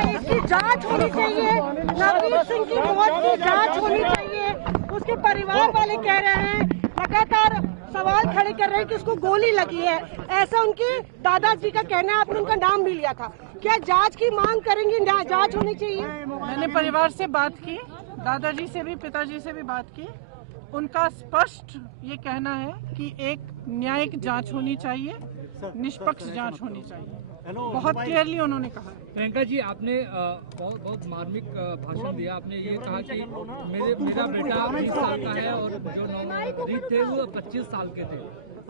है, इसकी जांच होनी चाहिए। नवनीत सिंह की मौत की जांच होनी चाहिए। उसके परिवार वाले कह रहे हैं, लगातार सवाल खड़े कर रहे हैं कि उसको गोली लगी है, ऐसा उनके दादाजी का कहना है। आपने उनका नाम भी लिया था, क्या जांच की मांग करेंगे? जांच होनी चाहिए। मैंने परिवार से बात की, दादाजी से भी, पिताजी से भी बात की। उनका स्पष्ट ये कहना है कि एक न्यायिक जांच होनी चाहिए, निष्पक्ष जांच होनी चाहिए। बहुत क्लियरली उन्होंने कहा। प्रियंका जी, आपने बहुत मार्मिक भाषण दिया। आपने ये कहा कि मेरा बेटा 20 साल का है और जो नवनीत थे वो 25 साल के थे।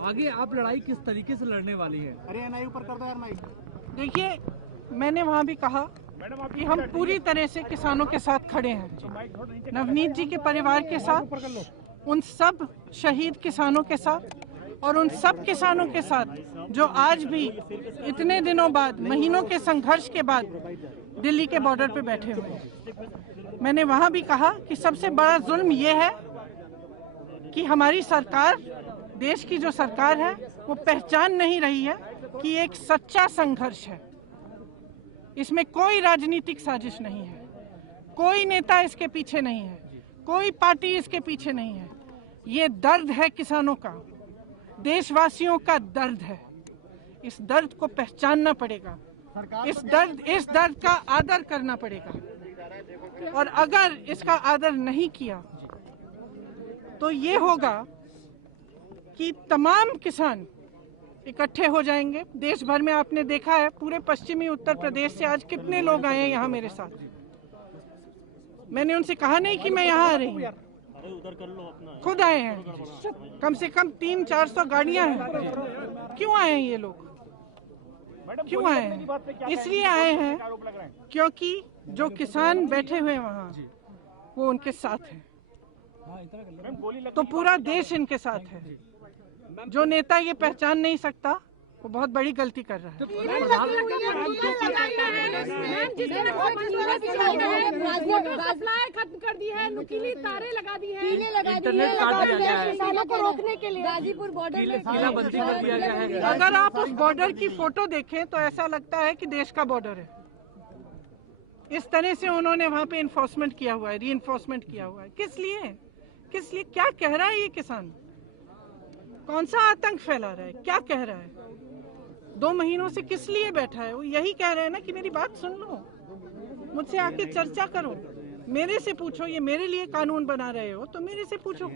आगे आप लड़ाई किस तरीके से लड़ने वाली है? अरे एनआई ऊपर कर दो यार माइक। देखिए, मैंने वहाँ भी कहा कि हम पूरी तरह से किसानों के साथ खड़े हैं, नवनीत जी के परिवार के साथ, उन सब शहीद किसानों के साथ और उन सब किसानों के साथ जो आज भी इतने दिनों बाद, महीनों के संघर्ष के बाद दिल्ली के बॉर्डर पे बैठे हुए हैं। मैंने वहां भी कहा कि सबसे बड़ा जुल्म ये है कि हमारी सरकार, देश की जो सरकार है, वो पहचान नहीं रही है कि एक सच्चा संघर्ष है। इसमें कोई राजनीतिक साजिश नहीं है, कोई नेता इसके पीछे नहीं है, कोई पार्टी इसके पीछे नहीं है। ये दर्द है किसानों का, देशवासियों का दर्द है। इस दर्द को पहचानना पड़ेगा, इस दर्द का आदर करना पड़ेगा। और अगर इसका आदर नहीं किया तो ये होगा कि तमाम किसान इकट्ठे हो जाएंगे। देश भर में आपने देखा है, पूरे पश्चिमी उत्तर प्रदेश से आज कितने लोग आए हैं यहाँ मेरे साथ। मैंने उनसे कहा नहीं कि मैं यहाँ आ रही हूँ, खुद आए हैं। कम से कम 300-400 गाड़ियां हैं। क्यों आए हैं ये लोग? क्यों आए हैं? इसलिए आए हैं क्योंकि जो किसान बैठे हुए हैं वहाँ, वो उनके साथ हैं। तो पूरा देश इनके साथ है। जो नेता ये पहचान नहीं सकता, वो बहुत बड़ी गलती कर रहा है। खत्म कर दी है, नुकीली तारे लगा दी है, इंटरनेट काट दिया गया है, किसानों को रोकने के लिए गाजीपुर बॉर्डर में किलाबंदी कर दिया गया है। अगर आप उस बॉर्डर की फोटो देखें तो ऐसा लगता है कि देश का बॉर्डर है। इस तरह से उन्होंने वहाँ पे इन्फोर्समेंट किया हुआ है, री इन्फोर्समेंट किया हुआ है। किस लिए? क्या कह रहा है ये किसान? कौन सा आतंक फैला रहा है? क्या कह रहा है? 2 महीनों से किस लिए बैठा है? वो यही कह रहे हैं ना कि मेरी बात सुन लो, मुझसे आके चर्चा करो, मेरे से पूछो। ये मेरे लिए कानून बना रहे हो तो मेरे से पूछो,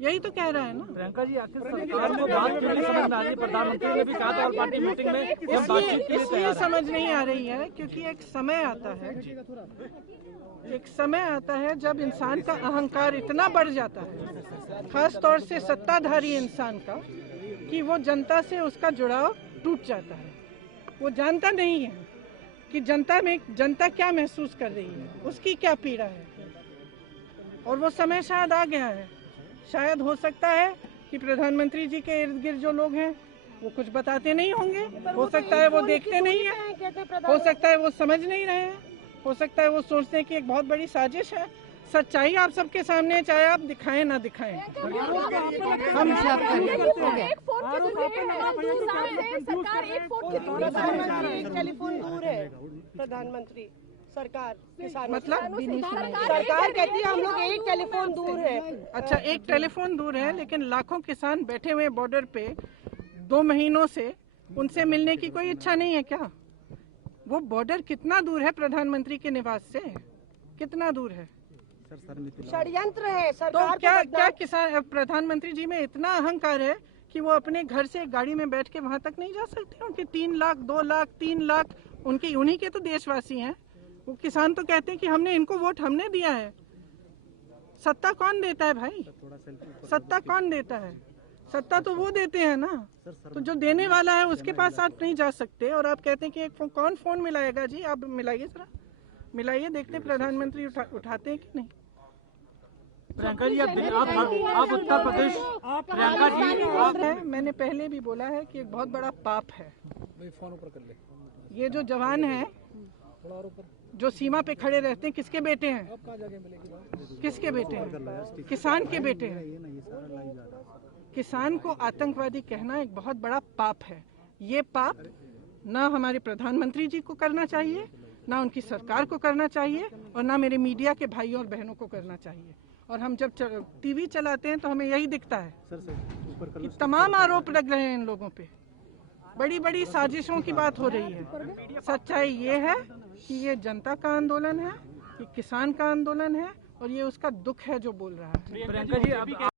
यही तो कह रहा है ना। प्रियंका जी, आखिर सरकार में बात क्यों नहीं समझ में आ रही? प्रधानमंत्री ने भी कहा था और पार्टी मीटिंग में इसलिए समझ नहीं आ रही है क्योंकि एक समय आता है जब इंसान का अहंकार इतना बढ़ जाता है, खास तौर से सत्ताधारी इंसान का, कि वो जनता से उसका जुड़ाव टूट जाता है। वो जानता नहीं है कि जनता क्या महसूस कर रही है, उसकी क्या पीड़ा है। और वो समय शायद आ गया है। शायद हो सकता है कि प्रधानमंत्री जी के इर्द गिर्द जो लोग हैं वो कुछ बताते नहीं होंगे, हो सकता है वो देखते नहीं है, हो सकता है वो समझ नहीं रहे हैं, हो सकता है वो सोचते हैं कि एक बहुत बड़ी साजिश है। सच्चाई आप सबके सामने है, चाहे आप दिखाएं ना दिखाएं। हम एक टेलीफोन दूर है प्रधानमंत्री, सरकार मतलब सरकार कहती है हम लोग एक टेलीफोन दूर है। अच्छा, एक टेलीफोन दूर है, लेकिन लाखों किसान बैठे हुए बॉर्डर पे 2 महीनों से, उनसे मिलने की कोई इच्छा नहीं है क्या? वो बॉर्डर कितना दूर है प्रधानमंत्री के निवास से? कितना दूर है? षड्यंत्र है सरकार। तो क्या किसान, प्रधानमंत्री जी में इतना अहंकार है कि वो अपने घर से गाड़ी में बैठ के वहां तक नहीं जा सकते? उनके 3 लाख, 2 लाख, 3 लाख, उन्हीं के तो देशवासी हैं। वो किसान तो कहते हैं कि हमने इनको वोट हमने दिया है। सत्ता कौन देता है भाई? सत्ता कौन देता है? सत्ता तो वो देते हैं ना। तो जो देने वाला है उसके पास आप नहीं जा सकते और आप कहते हैं कि कौन फोन मिलाएगा? जी आप मिलाइए, जरा मिलाइए, देखते प्रधानमंत्री उठाते हैं कि नहीं। प्रियंका जी, आप उत्तर प्रदेश, प्रियंका जी, मैंने पहले भी बोला है कि एक बहुत बड़ा पाप है। ये जो जवान है जो सीमा पे खड़े रहते हैं, किसके बेटे हैं? किसके बेटे हैं? किसान के बेटे हैं। किसान को आतंकवादी कहना एक बहुत बड़ा पाप है। ये पाप ना हमारे प्रधानमंत्री जी को करना चाहिए, ना उनकी सरकार को करना चाहिए और ना मेरे मीडिया के भाइयों और बहनों को करना चाहिए। और हम जब टीवी चलाते हैं तो हमें यही दिखता है कि तमाम आरोप लग रहे हैं इन लोगों पे, बड़ी बड़ी साजिशों की बात हो रही है। सच्चाई ये है कि ये जनता का आंदोलन है, ये किसान का आंदोलन है और ये उसका दुख है जो बोल रहा है। प्रियंका जी, अब